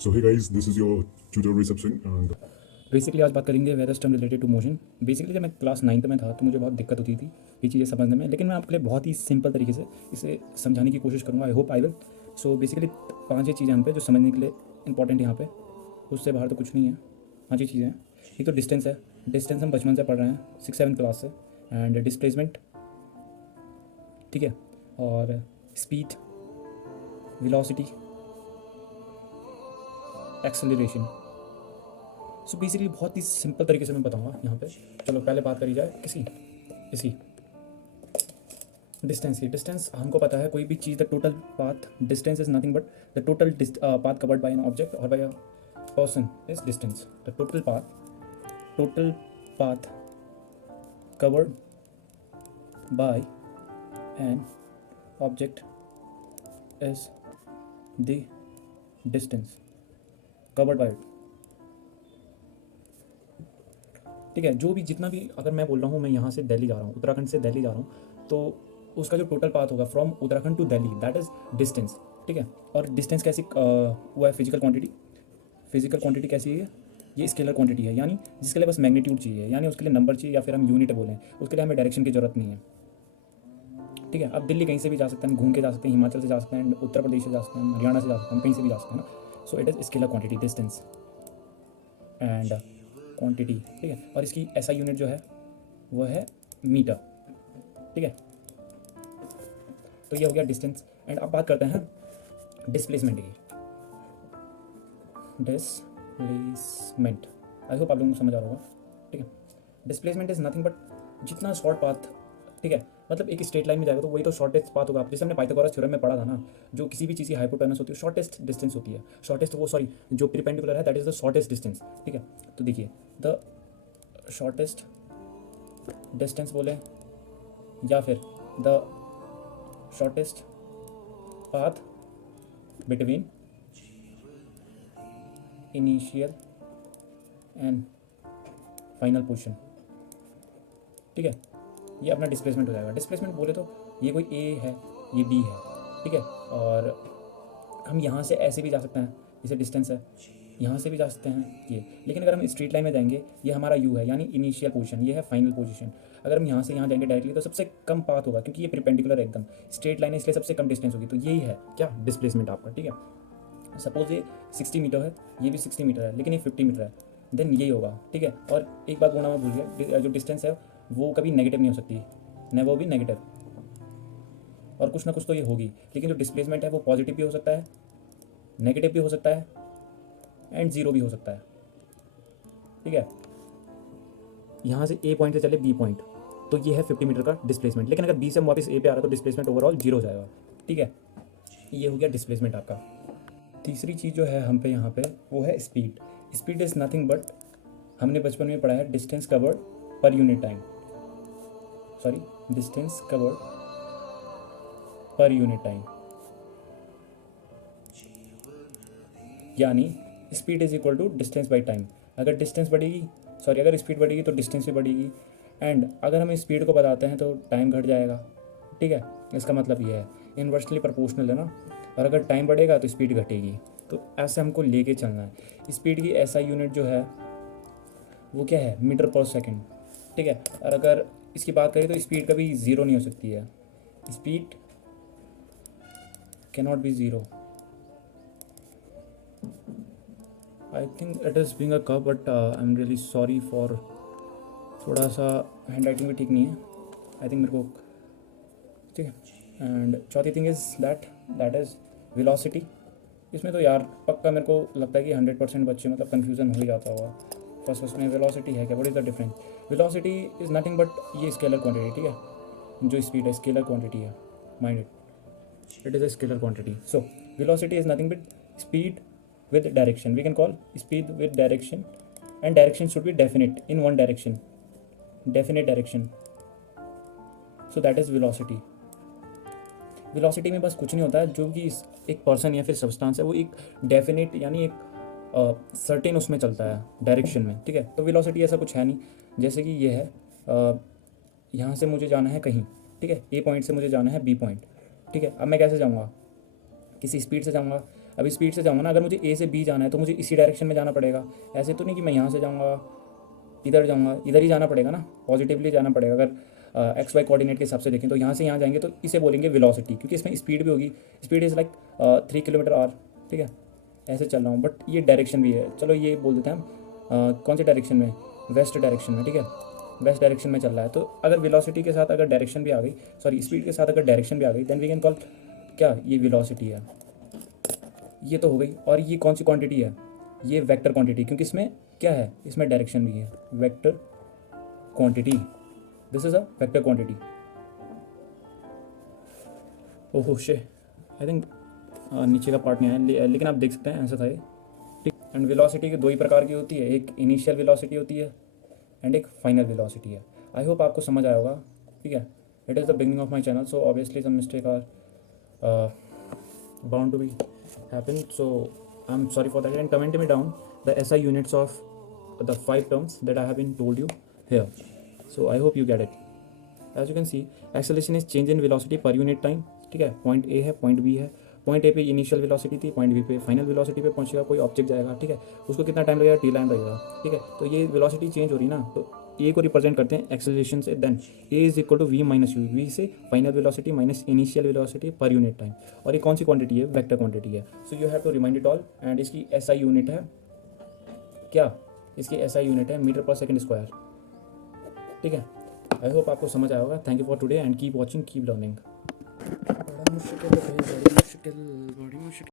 So hey guys, this is your tutor Rishabh Singh and basically आज बात करेंगे वेदर स्टम रिलेटेड टू मोशन। बेसिकली जब मैं क्लास 9th में था तो मुझे बहुत दिक्कत होती थी ये चीज़ें समझने में, लेकिन मैं आपके लिए बहुत ही सिंपल तरीके से इसे समझाने की कोशिश करूँगा। I hope I will. So basically 5 चीज़ें हम पे जो समझने के लिए इंपॉर्टेंट यहाँ पे, उससे बाहर तो कुछ नहीं है। 5 चीज़ें हैं। एक तो डिस्टेंस है। डिस्टेंस हम बचपन से पढ़ रहे हैं 6-7 क्लास से। एंड डिस्प्लेसमेंट, ठीक है, और speed, velocity, acceleration. So basically बहुत ही सिंपल तरीके से मैं बताऊंगा यहाँ पे। चलो पहले बात करी जाए इसकी डिस्टेंस की। डिस्टेंस हमको पता है, कोई भी चीज़ the total path, distance is nothing but the total path covered by an object और by a person is distance. The total path covered by an object is the distance covered by. ठीक है, जो भी जितना भी, अगर मैं बोल रहा हूँ मैं यहाँ से दिल्ली जा रहा हूँ, उत्तराखंड से दिल्ली जा रहा हूँ, तो उसका जो टोटल पाथ होगा from Uttarakhand to Delhi, that is distance. ठीक है, और डिस्टेंस कैसी हुआ है? Physical quantity. फिजिकल क्वांटिटी कैसी है? ये स्केलर क्वांटिटी है, यानी जिसके लिए बस मैग्नीट्यूड चाहिए, यानी उसके लिए नंबर चाहिए या फिर हम यूनिट बोलें, उसके लिए हमें डायरेक्शन की जरूरत नहीं है। ठीक है, अब दिल्ली कहीं से भी जा सकते हैं, हम घूम के जा सकते हैं, हिमाचल से जा सकते हैं, उत्तर प्रदेश से जा सकते हैं, हरियाणा से जा सकते हैं, हम कहीं से भी जा सकते हैं ना। So it is scalar quantity, distance and quantity. ठीक है, और इसकी ऐसा यूनिट जो है वो है मीटर। ठीक है, तो ये हो गया डिस्टेंस। एंड अब बात करते हैं डिस्प्लेसमेंट की। डिस्प्लेसमेंट, आई होप आप लोगों को समझ आ रहा होगा। ठीक है, डिस्प्लेसमेंट इज नथिंग बट जितना शॉर्ट पाथ, ठीक है, मतलब एक स्ट्रेट लाइन में जाएगा तो वही तो शॉर्टेस्ट पाथ होगा। जैसे हमने पाइथागोरस थ्योरम में पढ़ा था ना, जो किसी भी चीज़ की हाइपोटेनस होती है शॉर्टेस्ट डिस्टेंस होती है। शॉर्टेस्ट वो सॉरी जो परपेंडिकुलर है that is the shortest distance. ठीक है, तो देखिए द शॉर्टेस्ट डिस्टेंस बोले या फिर the shortest path between initial and final position. ठीक है, ये अपना डिस्प्लेसमेंट हो जाएगा। डिस्प्लेसमेंट बोले तो ये कोई ए है, ये बी है। ठीक है, और हम यहाँ से ऐसे भी जा सकते हैं, जैसे डिस्टेंस है, यहाँ से भी जा सकते हैं ये। लेकिन अगर हम स्ट्रेट लाइन में जाएंगे, ये हमारा यू है यानी इनिशियल पोजीशन, ये है फाइनल पोजीशन। अगर हम यहाँ से यहाँ जाएंगे डायरेक्टली तो सबसे कम पाथ होगा, क्योंकि ये परपेंडिकुलर है एकदम, स्ट्रेट लाइन है, इसलिए सबसे कम डिस्टेंस होगी। तो यही है क्या डिस्प्लेसमेंट आपका। ठीक है, सपोज ये 60 मीटर है, ये भी 60 मीटर है, लेकिन ये 50 मीटर है, देन यही होगा। ठीक है, और एक बात बोलना मैं भूल गया, जो डिस्टेंस है वो कभी नेगेटिव नहीं हो सकती, न वो भी नेगेटिव, और कुछ ना कुछ तो ये होगी। लेकिन जो डिस्प्लेसमेंट है वो पॉजिटिव भी हो सकता है, नेगेटिव भी हो सकता है, एंड जीरो भी हो सकता है। ठीक है, यहाँ से ए पॉइंट से चले बी पॉइंट, तो ये है 50 मीटर का डिस्प्लेसमेंट। लेकिन अगर बी से हम वापस ए पे आ रहा है तो डिस्प्लेसमेंट ओवरऑल जीरो हो जाएगा। ठीक है, ये हो गया डिस्प्लेसमेंट आपका। तीसरी चीज़ जो है हम पे यहाँ पे वो है speed. Speed is nothing but, हमने बचपन में पढ़ा है, distance covered per unit time, sorry distance covered per unit time, यानी speed is equal to distance by time. अगर डिस्टेंस बढ़ेगी, सॉरी अगर स्पीड बढ़ेगी तो डिस्टेंस भी बढ़ेगी, एंड अगर हम स्पीड को बताते हैं तो टाइम घट जाएगा। ठीक है, इसका मतलब ये है इन्वर्सली प्रोपोर्शनल है ना, और अगर टाइम बढ़ेगा तो स्पीड घटेगी। तो ऐसे हमको लेके चलना है। स्पीड की ऐसा यूनिट जो है वो क्या है? मीटर पर सेकेंड। ठीक है, और अगर इसकी बात करें तो स्पीड कभी ज़ीरो नहीं हो सकती है। Speed can not be zero. I think it is being a cup, but I am really sorry for, थोड़ा सा हैंड राइटिंग भी ठीक नहीं है आई थिंक मेरे को। ठीक है, एंड चौथी thing is that is velocity. इसमें तो यार पक्का मेरे को लगता है कि 100% बच्चे मतलब कन्फ्यूज़न हो ही जाता होगा फर्स्ट फर्स्ट में। वेलोसिटी है क्या? What is the difference? Velocity is nothing but ये स्केलर क्वांटिटी। ठीक है, जो स्पीड है स्केलर क्वांटिटी है, mind it is a scalar quantity. So velocity is nothing but speed with direction. We can call speed with direction, and direction should be definite in one direction, definite direction. So that is velocity. Velocity में बस कुछ नहीं होता है, जो कि एक person या फिर सब्सटेंस है वो एक डेफिनेट यानी एक सर्टेन उसमें चलता है डायरेक्शन में। ठीक है, तो वेलोसिटी ऐसा कुछ है नहीं। जैसे कि ये है, यहाँ से मुझे जाना है कहीं, ठीक है, ए पॉइंट से मुझे जाना है बी पॉइंट। ठीक है, अब मैं कैसे जाऊँगा? किसी स्पीड से जाऊँगा। अभी स्पीड से जाऊँगा ना, अगर मुझे ए से बी जाना है तो मुझे इसी डायरेक्शन में जाना पड़ेगा। ऐसे तो नहीं कि मैं यहाँ से जाऊँगा इधर जाऊँगा, इधर ही जाना पड़ेगा ना, पॉजिटिवली जाना पड़ेगा। अगर एक्स वाई कोऑर्डिनेट के हिसाब से देखें तो यहाँ से यहाँ जाएंगे तो इसे बोलेंगे वेलोसिटी, क्योंकि इसमें स्पीड भी होगी। Speed is like 3 kilometre our, ठीक है, ऐसे चल रहा हूँ। बट ये डायरेक्शन भी है, चलो ये बोल देते हैं हम कौन से डायरेक्शन में, वेस्ट डायरेक्शन में, ठीक है, वेस्ट डायरेक्शन में चल रहा है। तो अगर वेलोसिटी के साथ अगर डायरेक्शन भी आ गई, सॉरी स्पीड के साथ अगर डायरेक्शन भी आ गई, देन वी कैन कॉल क्या, ये वेलोसिटी है। ये तो हो गई। और ये कौन सी क्वांटिटी है, ये वेक्टर क्वांटिटी, क्योंकि इसमें क्या है, इसमें डायरेक्शन भी है। Vector quantity, this is a vector quantity. ओहो शे, आई थिंक नीचे का पार्ट नहीं आया, लेकिन आप देख सकते हैं ऐसा था ये, ठीक। एंड वेलोसिटी के दो ही प्रकार की होती है, एक इनिशियल वेलोसिटी होती है एंड एक फाइनल वेलोसिटी है। आई होप आपको समझ आया होगा, ठीक है। It is the beginning of my channel, so obviously some mistake are bound to be happen, so I'm sorry for that, and comment me down the SI units of the 5 terms that I have been told you here. So I hope you get it. As you can see, acceleration is change in velocity per unit time, ठीक है। Point A है, point B है, point A पे initial velocity थी, point B पे final velocity पे पहुंचेगा कोई ऑब्जेक्ट जाएगा, ठीक है, उसको कितना टाइम लगेगा, टी टाइम लगेगा, ठीक है। तो ये वेलोसिटी चेंज हो रही ना, तो ए को रिप्रेजेंट करते हैं एक्सेलरेशन से, then a is equal to v minus u, v से final velocity minus initial velocity per unit time. और ये कौन सी क्वांटिटी है, वेक्टर क्वांटिटी है। So you have to remind it all. And इसकी एसआई यूनिट है क्या, इसकी एसआई यूनिट है मीटर पर सेकंड स्क्वायर, ठीक है। आई होप आपको समझ आया होगा। Thank you for today and keep watching, keep learning. बड़ा मुश्किल है, बड़ी मुश्किल, बड़ी मुश्किल।